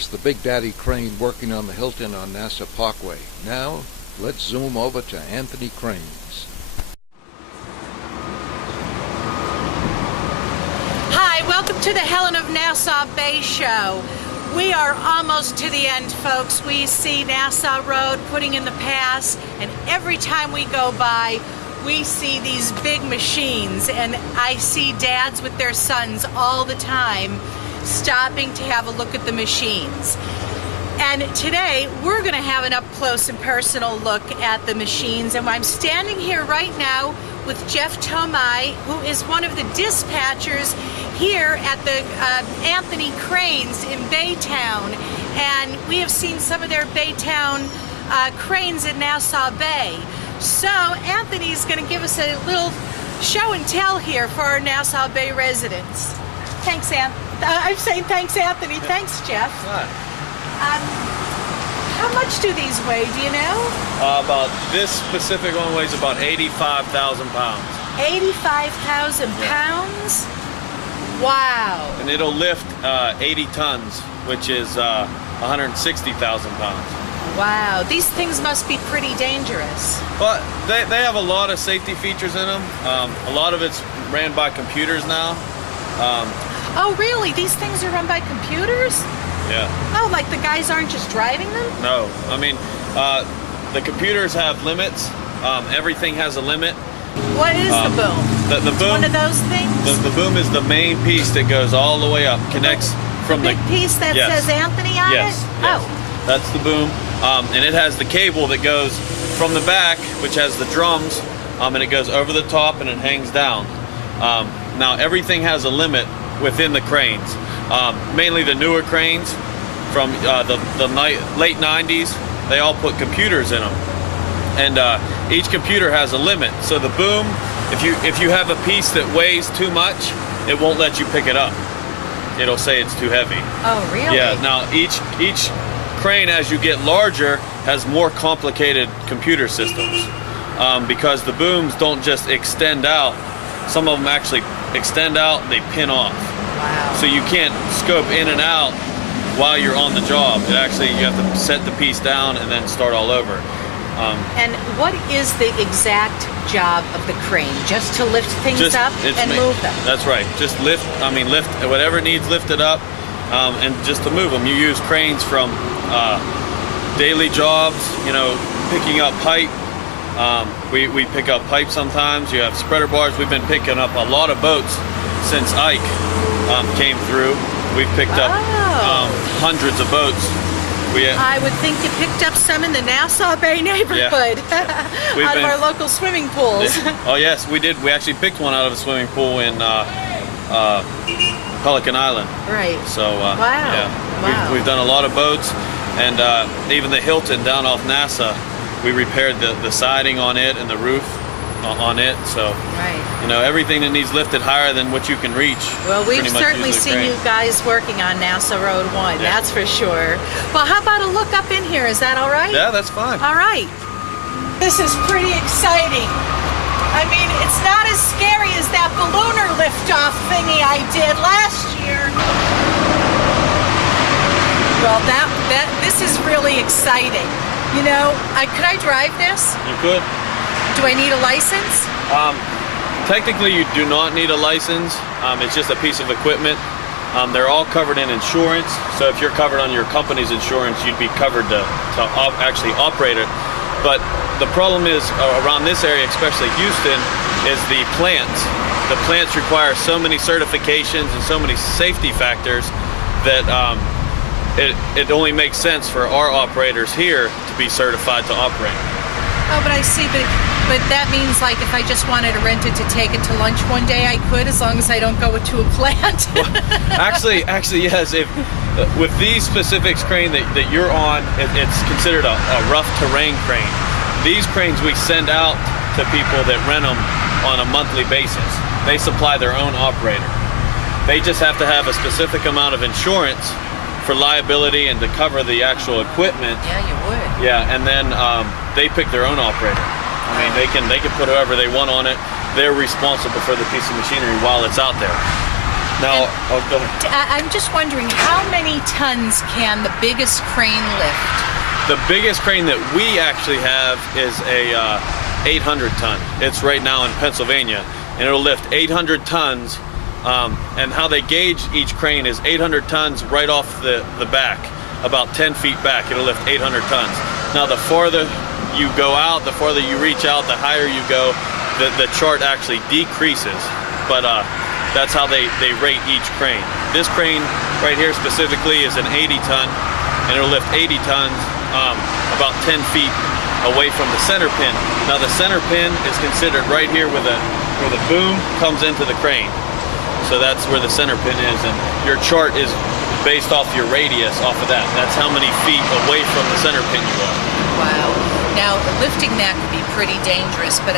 Here's the Big Daddy crane working on the Hilton on NASA Parkway. Now, let's zoom over to Anthony Cranes. Hi, welcome to the Helen of Nassau Bay Show. We are almost to the end, folks. We see Nassau Road putting in the pass, and every time we go by, we see these big machines, and I see dads with their sons all the time stopping to have a look at the machines. And today we're going to have an up close and personal look at the machines, and I'm standing here right now with Jeff Tomei, who is one of the dispatchers here at the Anthony Cranes in Baytown, and we have seen some of their Baytown cranes in Nassau Bay. So Anthony's going to give us a little show and tell here for our Nassau Bay residents. Thanks, I'm saying thanks, Anthony. Thanks, Jeff. How much do these weigh, do you know? About this specific one weighs about 85,000 pounds. 85,000 pounds? Wow. And it'll lift 80 tons, which is 160,000 pounds. Wow, these things must be pretty dangerous. But they have a lot of safety features in them. A lot of it's ran by computers now. Oh, really? These things are run by computers? Yeah. Oh, like the guys aren't just driving them? No, I mean, the computers have limits. Everything has a limit. What is the boom? The boom. One of those things? The boom is the main piece that goes all the way up, connects from the big piece that says Anthony on it? Yes. Oh. That's the boom. And it has the cable that goes from the back, which has the drums, and it goes over the top and it hangs down. Now everything has a limit within the cranes. Mainly the newer cranes from the late 90s, they all put computers in them. And each computer has a limit. So the boom, if you have a piece that weighs too much, it won't let you pick it up. It'll say it's too heavy. Oh, really? Yeah, now each crane, as you get larger, has more complicated computer systems. Because the booms don't just extend out, some of them actually extend out, they pin off. Wow. So you can't scope in and out while you're on the job. It actually, you have to set the piece down and then start all over. And what is the exact job of the crane? Just to lift things up and move them? That's right. Just lift whatever needs lifted up, and just to move them. You use cranes from daily jobs, picking up pipe. We pick up pipe sometimes. You have spreader bars. We've been picking up a lot of boats since Ike came through. We've picked up hundreds of boats. I would think you picked up some in the Nassau Bay neighborhood, out of our local swimming pools. Oh yes, we did. We actually picked one out of a swimming pool in Pelican Island. Right. So wow. Yeah, wow. We've done a lot of boats, and even the Hilton down off NASA, we repaired the siding on it and the roof on it. So everything that needs lifted higher than what you can reach. Well, we've certainly seen you guys working on NASA Road 1, that's for sure. Well, how about a look up in here? Is that all right? Yeah, that's fine. All right. This is pretty exciting. I mean, it's not as scary as that ballooner liftoff thingy I did last year. Well, this is really exciting. Could I drive this? You could. Do I need a license? Technically, you do not need a license. It's just a piece of equipment. They're all covered in insurance. So if you're covered on your company's insurance, you'd be covered to actually operate it. But the problem is around this area, especially Houston, is the plants. The plants require so many certifications and so many safety factors that it only makes sense for our operators here to be certified to operate. Oh, but I see, but that means like if I just wanted to rent it to take it to lunch one day, I could, as long as I don't go to a plant. Well, actually, yes. With these specific crane that you're on, it's considered a rough terrain crane. These cranes we send out to people that rent them on a monthly basis. They supply their own operator. They just have to have a specific amount of insurance for liability and to cover the actual equipment. Yeah, you would. Yeah, and then they pick their own operator. I mean, they can put whoever they want on it. They're responsible for the piece of machinery while it's out there. Now, oh, go ahead. I'm just wondering, how many tons can the biggest crane lift? The biggest crane that we actually have is a 800 ton. It's right now in Pennsylvania, and it'll lift 800 tons. And how they gauge each crane is 800 tons right off the back, about 10 feet back. It'll lift 800 tons. Now, the farther you go out, the farther you reach out, the higher you go, the chart actually decreases. But that's how they rate each crane. This crane right here specifically is an 80 ton, and it'll lift 80 tons about 10 feet away from the center pin. Now, the center pin is considered right here where the boom comes into the crane. So that's where the center pin is, and your chart is based off your radius off of that. That's how many feet away from the center pin you are. Wow. Now, lifting that could be pretty dangerous, but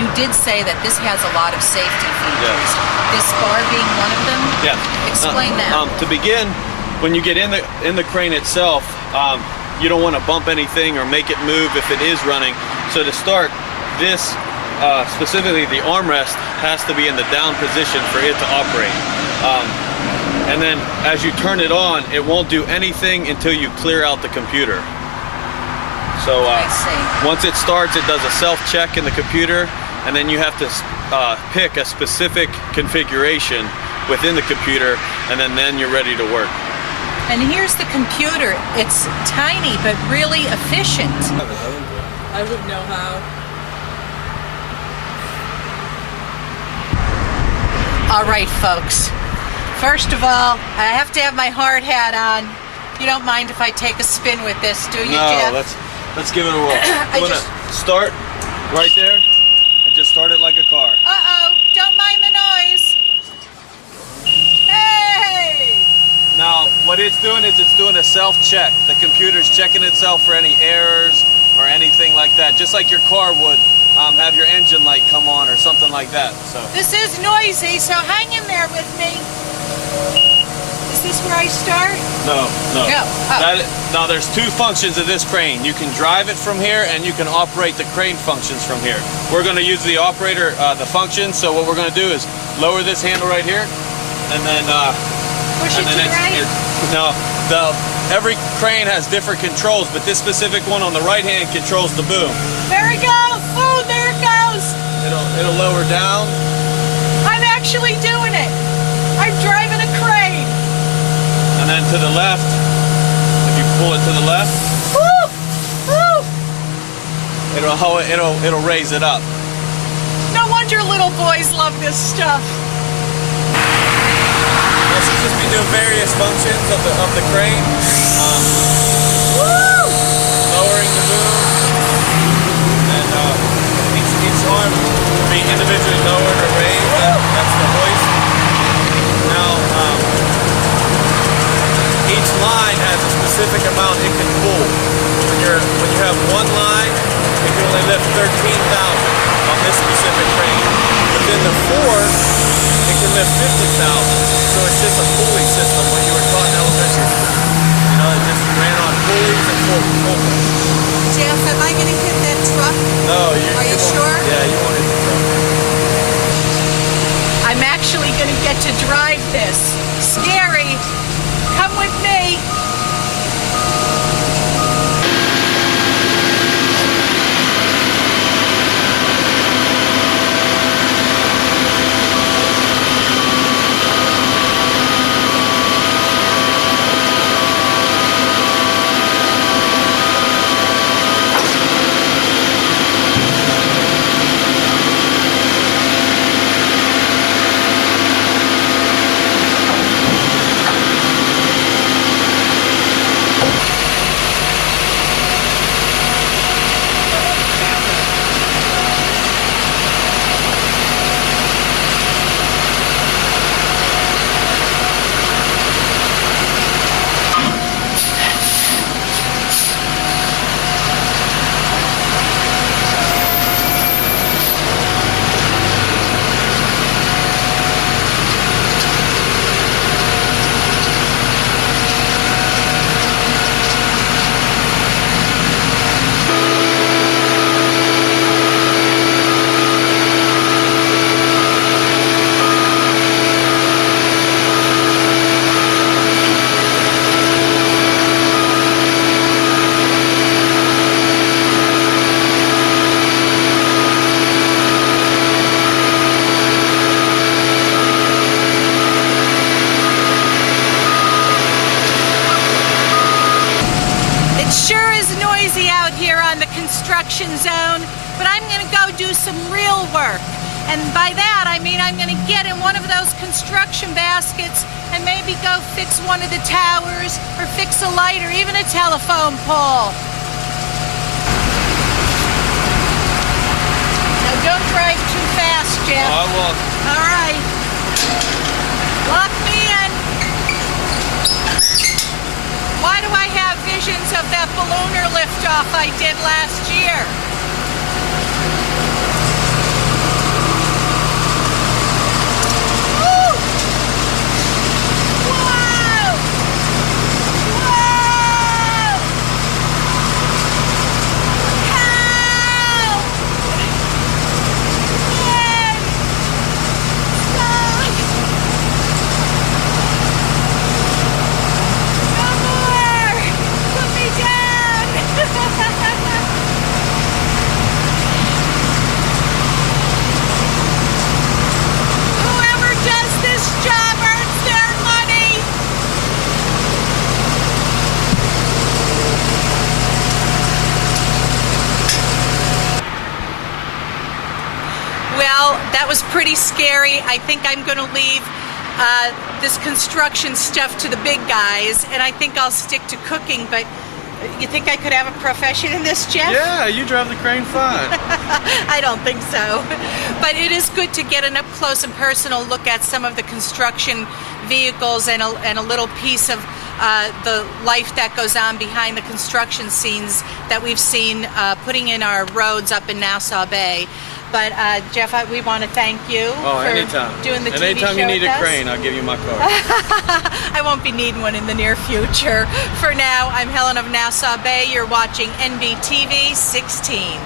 you did say that this has a lot of safety features. Yeah. This bar being one of them? Yeah. Explain that. To begin, when you get in the crane itself, you don't want to bump anything or make it move if it is running. So to start, this specifically the armrest has to be in the down position for it to operate. And then as you turn it on, it won't do anything until you clear out the computer. So once it starts, it does a self-check in the computer, and then you have to pick a specific configuration within the computer, and then you're ready to work. And here's the computer. It's tiny, but really efficient. I wouldn't know how. All right, folks. First of all, I have to have my hard hat on. You don't mind if I take a spin with this, do you, Jeff? No, let's give it a roll. I'm gonna start right there and just start it like a car. Uh-oh, don't mind the noise. Hey! Now, what it's doing is it's doing a self-check. The computer's checking itself for any errors or anything like that, just like your car would have your engine light come on or something like that. So this is noisy, so hang in there with me. Is this where I start? No. Oh. Now, there's two functions of this crane. You can drive it from here, and you can operate the crane functions from here. We're going to use the operator, the function. So what we're going to do is lower this handle right here, and then push it to the right. Now, every crane has different controls, but this specific one on the right hand controls the boom. There it goes. Oh, there it goes. It'll lower down. I'm actually doing it. I'm driving a crane. And then to the left, if you pull it to the left, woo! Woo! it'll raise it up. No wonder little boys love this stuff. This will just be doing various functions of the crane. Woo! Lowering the boom, and each arm will be individually lowered or raised. That's the hoist. Now, each line has a specific amount it can pull. When you have one line, it can only lift 13,000 on this specific crane. Within the four, it can lift 50,000. So it's just a pulley system when you were taught in elementary school. You know, it just ran on pulleys and pull. Jeff, am I going to hit that truck? No, Are you sure? Yeah, you won't hit the truck. I'm actually going to get to drive this. Scary. Come with me. construction zone, but I'm going to go do some real work. And by that, I mean I'm going to get in one of those construction baskets and maybe go fix one of the towers or fix a light or even a telephone pole. Now don't drive too fast, Jeff. I won't. All right. Lock me in. Why do I have visions of that ballooner liftoff I did last year? That was pretty scary. I think I'm going to leave this construction stuff to the big guys, and I think I'll stick to cooking, but you think I could have a profession in this, Jeff? Yeah, you drive the crane fine. I don't think so. But it is good to get an up close and personal look at some of the construction vehicles and a little piece of the life that goes on behind the construction scenes that we've seen putting in our roads up in Nassau Bay. But Jeff, we want to thank you for anytime. Doing the TV show. Anytime you need with a us. crane, I'll give you my card. I won't be needing one in the near future. For now, I'm Helen of Nassau Bay. You're watching NBTV 16.